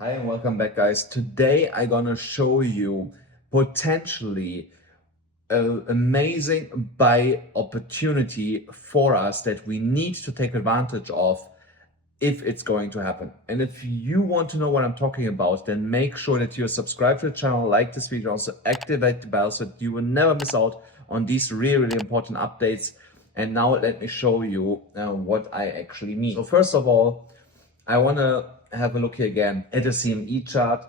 Hi and welcome back, guys. Today I'm gonna show you potentially an amazing buy opportunity for us that we need to take advantage of if it's going to happen. And if you want to know what I'm talking about, then make sure that you're subscribed to the channel, like this video, also activate the bell so that you will never miss out on these really important updates. And now let me show you what I actually mean. So first of all, I want to have a look here again at the CME chart.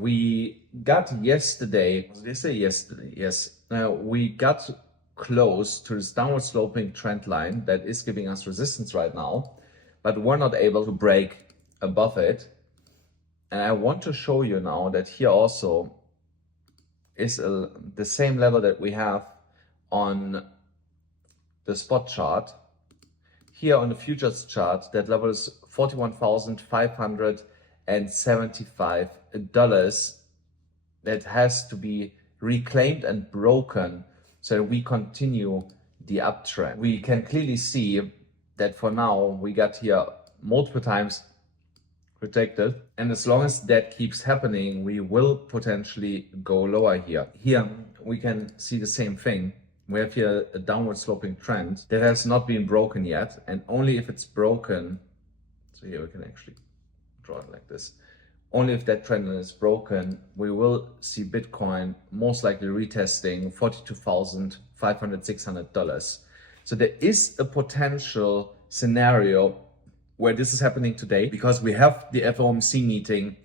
We got yesterday, we got close to this downward sloping trend line that is giving us resistance right now, but we're not able to break above it. And I want to show you now that here also is the same level that we have on the spot chart. Here on the futures chart, that level is $41,575 that has to be reclaimed and broken so that we continue the uptrend. We can clearly see that for now we got here multiple times rejected, and as long as that keeps happening, we will potentially go lower here. Here we can see the same thing. We have here a downward sloping trend that has not been broken yet, and only if it's broken, so here we can actually draw it like this, only if that trend is broken, we will see Bitcoin most likely retesting $42,500-$600. So there is a potential scenario where this is happening today because we have the FOMC meeting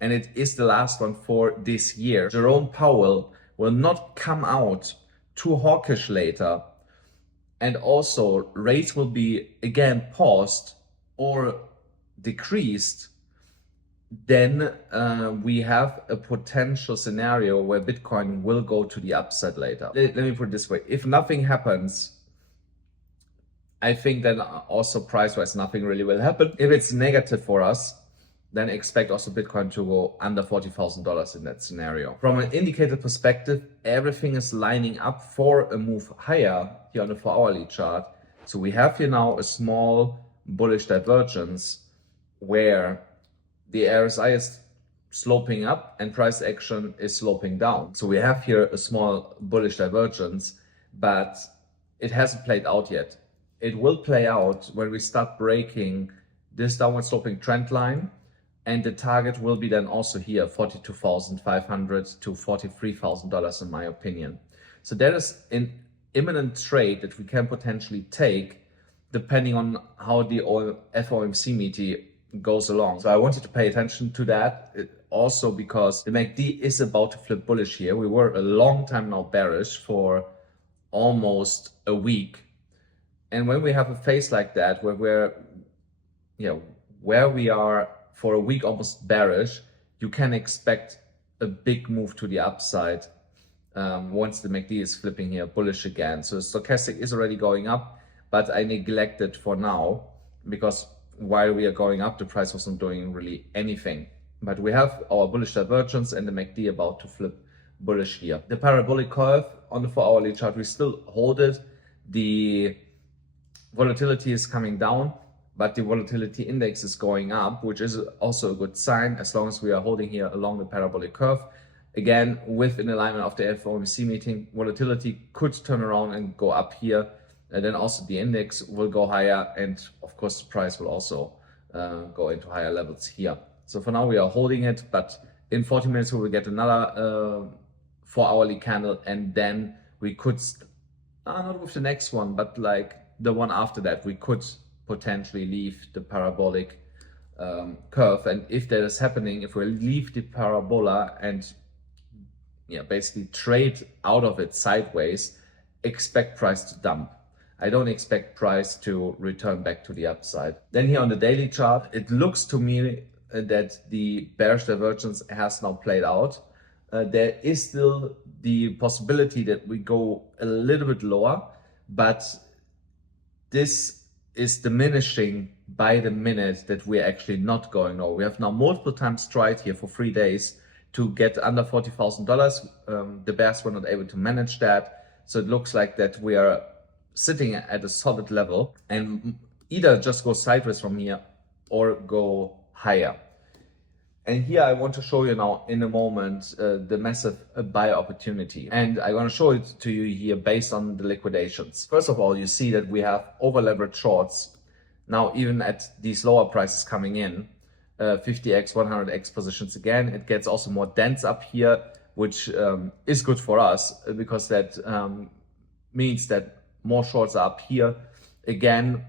and it is the last one for this year. Jerome Powell will not come out too hawkish later, and also rates will be again paused or decreased. Then we have a potential scenario where Bitcoin will go to the upside later. Let me put it this way: if nothing happens, I think then also price-wise nothing really will happen. If it's negative for us, then expect also Bitcoin to go under $40,000 in that scenario. From an indicator perspective, everything is lining up for a move higher here on the 4-hourly chart. So we have here now a small bullish divergence where the RSI is sloping up and price action is sloping down. So we have here a small bullish divergence, but it hasn't played out yet. It will play out when we start breaking this downward sloping trend line. And the target will be then also here, $42,500 to $43,000 in my opinion. So that is an imminent trade that we can potentially take depending on how the FOMC meeting goes along. So I wanted to pay attention to that also because the MACD is about to flip bullish here. We were a long time now bearish for almost a week. And when we have a phase like that where we are for a week almost bearish, you can expect a big move to the upside once the MACD is flipping here bullish again. So the stochastic is already going up, but I neglected for now because while we are going up, the price wasn't doing really anything. But we have our bullish divergence and the MACD about to flip bullish here. The parabolic curve on the 4-hourly chart, we still hold it. The volatility is coming down, but the volatility index is going up, which is also a good sign as long as we are holding here along the parabolic curve. Again, with an alignment of the FOMC meeting, volatility could turn around and go up here. And then also the index will go higher, and of course the price will also go into higher levels here. So for now we are holding it, but in 40 minutes we will get another 4-hourly candle, and then we could, not with the next one, but like the one after that, we could potentially leave the parabolic curve. And if that is happening, if we leave the parabola and basically trade out of it sideways, expect price to dump. I don't expect price to return back to the upside. Then here on the daily chart, it looks to me that the bearish divergence has now played out. There is still the possibility that we go a little bit lower, but this is diminishing by the minute that we're actually not going low. We have now multiple times tried here for 3 days to get under $40,000. The bears were not able to manage that. So it looks like that we are sitting at a solid level and either just go sideways from here or go higher. And here I want to show you now in a moment the massive buy opportunity. And I'm going to show it to you here based on the liquidations. First of all, you see that we have over leveraged shorts. Now, even at these lower prices coming in, 50x, 100x positions again, it gets also more dense up here, which is good for us because that means that more shorts are up here again,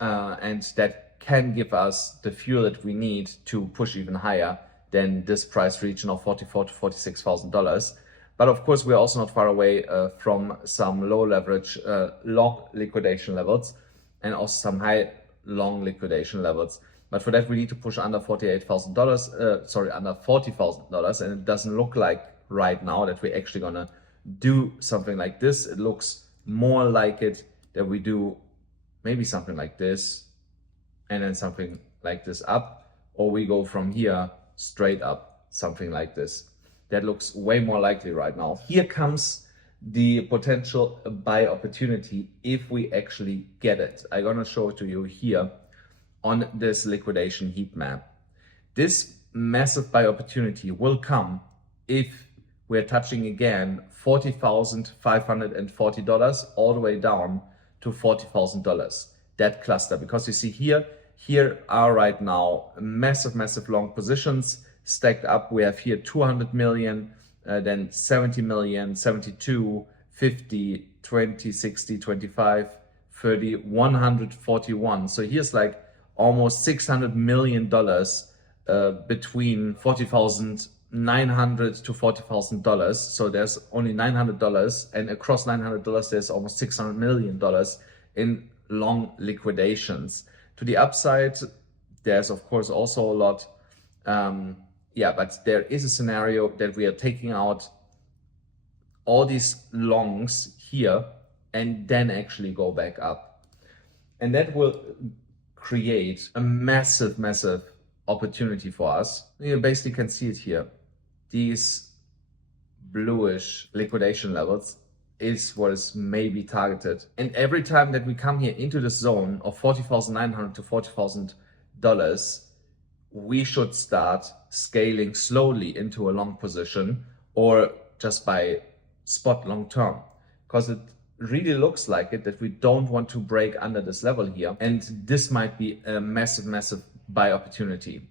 and that can give us the fuel that we need to push even higher than this price region of $44,000 to $46,000. But of course, we're also not far away from some low leverage long liquidation levels and also some high long liquidation levels. But for that, we need to push under $48,000, under $40,000. And it doesn't look like right now that we're actually gonna do something like this. It looks more like it that we do maybe something like this, and then something like this up, or we go from here straight up, something like this. That looks way more likely right now. Here comes the potential buy opportunity if we actually get it. I'm gonna show it to you here on this liquidation heat map. This massive buy opportunity will come if we're touching again $40,540 all the way down to $40,000. That cluster, because you see here are right now massive long positions stacked up. We have here 200 million, then 70 million, 72, 50, 20, 60, 25, 30, 141. So here's like almost $600 million between $40,900 to $40,000. So there's only $900, and across $900 there's almost $600 million in long liquidations. To the upside, there's of course also a lot, but there is a scenario that we are taking out all these longs here and then actually go back up. And that will create a massive opportunity for us. You basically can see it here. These bluish liquidation levels is what is maybe targeted. And every time that we come here into the zone of $40,900 to $40,000, we should start scaling slowly into a long position or just by spot long term, because it really looks like it that we don't want to break under this level here. And this might be a massive buy opportunity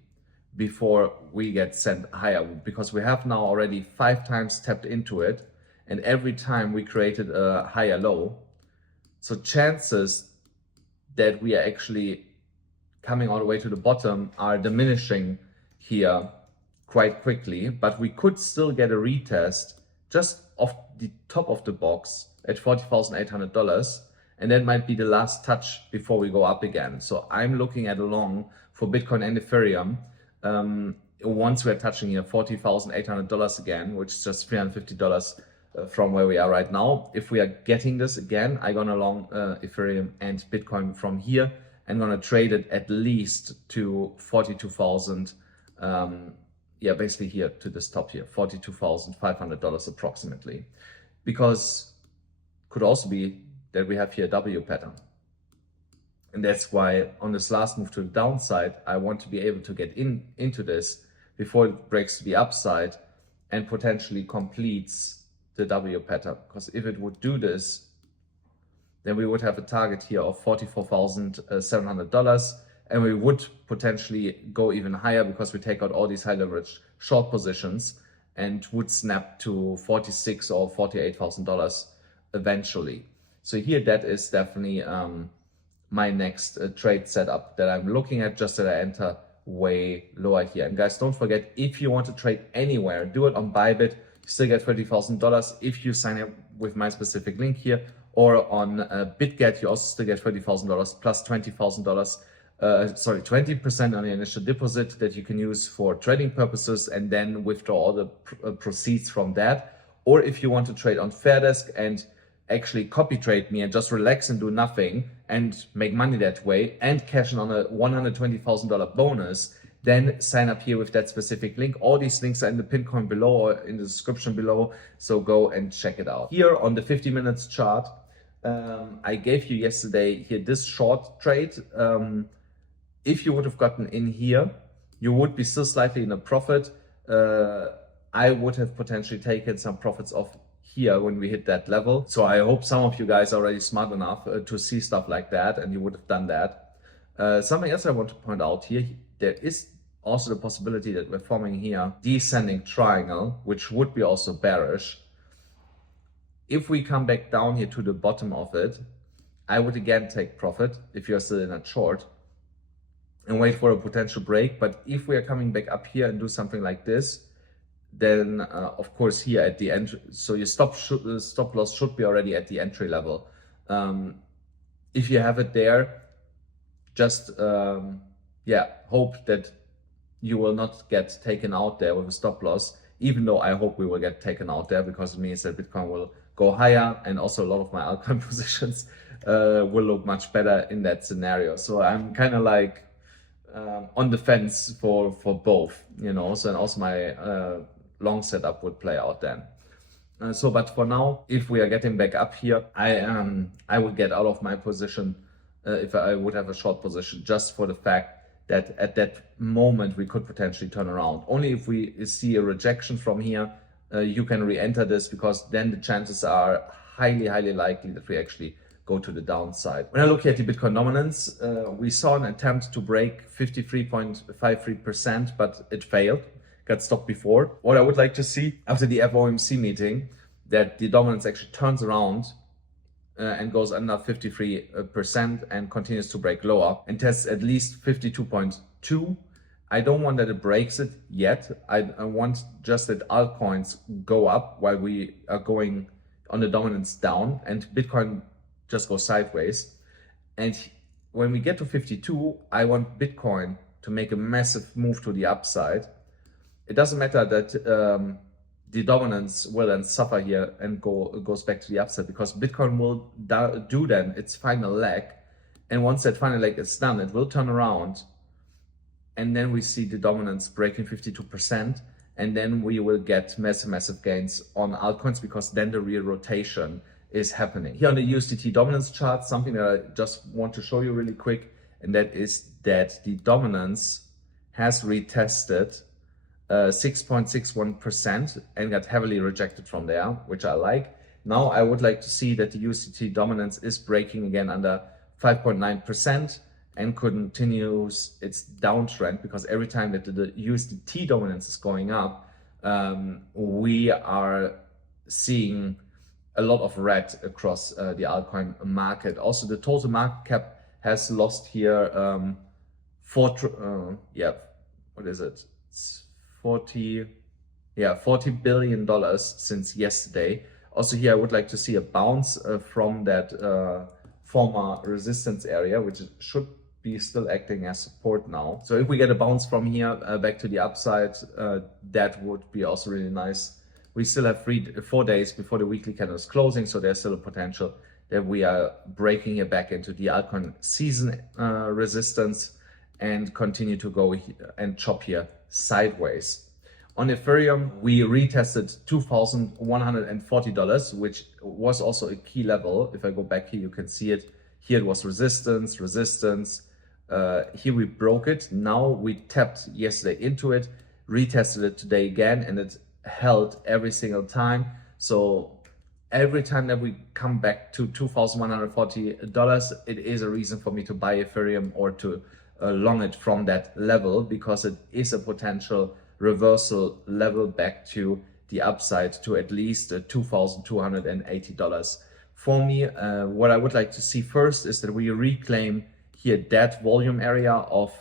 before we get sent higher, because we have now already 5 times tapped into it. And every time we created a higher low. So chances that we are actually coming all the way to the bottom are diminishing here quite quickly, but we could still get a retest just off the top of the box at $40,800. And that might be the last touch before we go up again. So I'm looking at a long for Bitcoin and Ethereum. Once we're touching here $40,800 again, which is just $350 from where we are right now. If we are getting this again, I'm gonna long Ethereum and Bitcoin from here. I'm gonna trade it at least to 42,000. Basically here to this top here, $42,500 approximately, because could also be that we have here a W pattern. And that's why on this last move to the downside, I want to be able to get into this before it breaks to the upside and potentially completes the W pattern. Because if it would do this, then we would have a target here of $44,700, and we would potentially go even higher because we take out all these high leverage short positions and would snap to $46,000 or $48,000 eventually. So here, that is definitely my next trade setup that I'm looking at, just that I enter way lower here. And guys, don't forget, if you want to trade anywhere, do it on BYBIT. You still get $30,000 if you sign up with my specific link here, or on BITGET, you also still get $30,000 plus $20,000. 20% on the initial deposit that you can use for trading purposes and then withdraw all the proceeds from that. Or if you want to trade on FAIRDESK and actually copy trade me and just relax and do nothing and make money that way and cash in on a $120,000 bonus, then sign up here with that specific link. All these links are in the pinned comment below or in the description below, so go and check it out. Here on the 50 minutes chart, I gave you yesterday here this short trade. If you would have gotten in here, you would be still slightly in a profit. I would have potentially taken some profits off here when we hit that level. So I hope some of you guys are already smart enough to see stuff like that, and you would have done that. Something else I want to point out here, there is also the possibility that we're forming here descending triangle, which would be also bearish. If we come back down here to the bottom of it, I would again take profit if you're still in a short and wait for a potential break. But if we are coming back up here and do something like this, then of course here at the end, so your stop loss should be already at the entry level. If you have it there, just hope that you will not get taken out there with a stop loss, even though I hope we will get taken out there, because it means that Bitcoin will go higher, and also a lot of my altcoin positions will look much better in that scenario. So I'm kind of like on the fence for both, you know. So, and also my long setup would play out then. But for now, if we are getting back up here, I would get out of my position if I would have a short position, just for the fact that at that moment we could potentially turn around. Only if we see a rejection from here, you can re-enter this, because then the chances are highly likely that we actually go to the downside. When I look at the Bitcoin dominance, we saw an attempt to break 53.53%, but it failed, got stopped before. What I would like to see after the FOMC meeting, that the dominance actually turns around and goes under 53% and continues to break lower and tests at least 52.2. I don't want that it breaks it yet. I want just that altcoins go up while we are going on the dominance down, and Bitcoin just goes sideways. And when we get to 52, I want Bitcoin to make a massive move to the upside. It doesn't matter that the dominance will then suffer here and goes back to the upside, because Bitcoin will do then its final leg, and once that final leg is done, it will turn around, and then we see the dominance breaking 52%, and then we will get massive gains on altcoins, because then the real rotation is happening. Here on the USDT dominance chart, something that I just want to show you really quick, and that is that the dominance has retested 6.61% and got heavily rejected from there, which I like. Now I would like to see that the USDT dominance is breaking again under 5.9% and continues its downtrend, because every time that the USDT dominance is going up, we are seeing a lot of red across the altcoin market. Also, the total market cap has lost here what is it? It's $40 billion since yesterday. Also here, I would like to see a bounce from that former resistance area, which should be still acting as support now. So if we get a bounce from here back to the upside, that would be also really nice. We still have 4 days before the weekly candle is closing, so there's still a potential that we are breaking here back into the altcoin season resistance and continue to go and chop here sideways. On Ethereum, we retested $2,140, which was also a key level. If I go back here, you can see it. Here it was resistance. Here we broke it. Now we tapped yesterday into it, retested it today again, and it held every single time. So every time that we come back to $2,140, it is a reason for me to buy Ethereum or to long it from that level, because it is a potential reversal level back to the upside to at least $2,280. For me, what I would like to see first is that we reclaim here that volume area of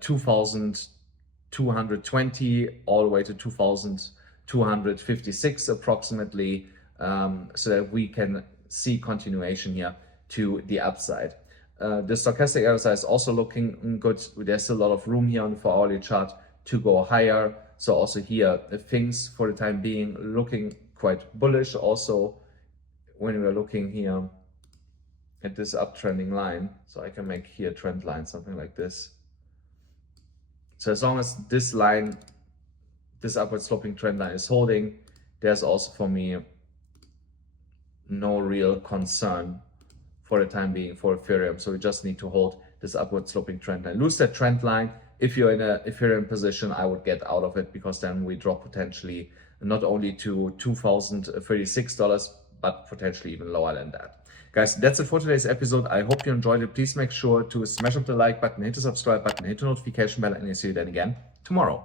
2,220 all the way to 2,256 approximately, so that we can see continuation here to the upside. The stochastic RSI is also looking good. There's still a lot of room here on the 4-hourly chart to go higher. So also here, things for the time being looking quite bullish. Also, when we are looking here at this uptrending line, so I can make here a trend line, something like this. So as long as this line, this upward sloping trend line is holding, there's also for me no real concern for the time being for Ethereum. So we just need to hold this upward sloping trend line. Lose that trend line, if you're in a Ethereum position, I would get out of it, because then we drop potentially not only to $2,036, but potentially even lower than that. Guys, that's it for today's episode. I hope you enjoyed it. Please make sure to smash up the like button, hit the subscribe button, hit the notification bell, and I'll see you then again tomorrow.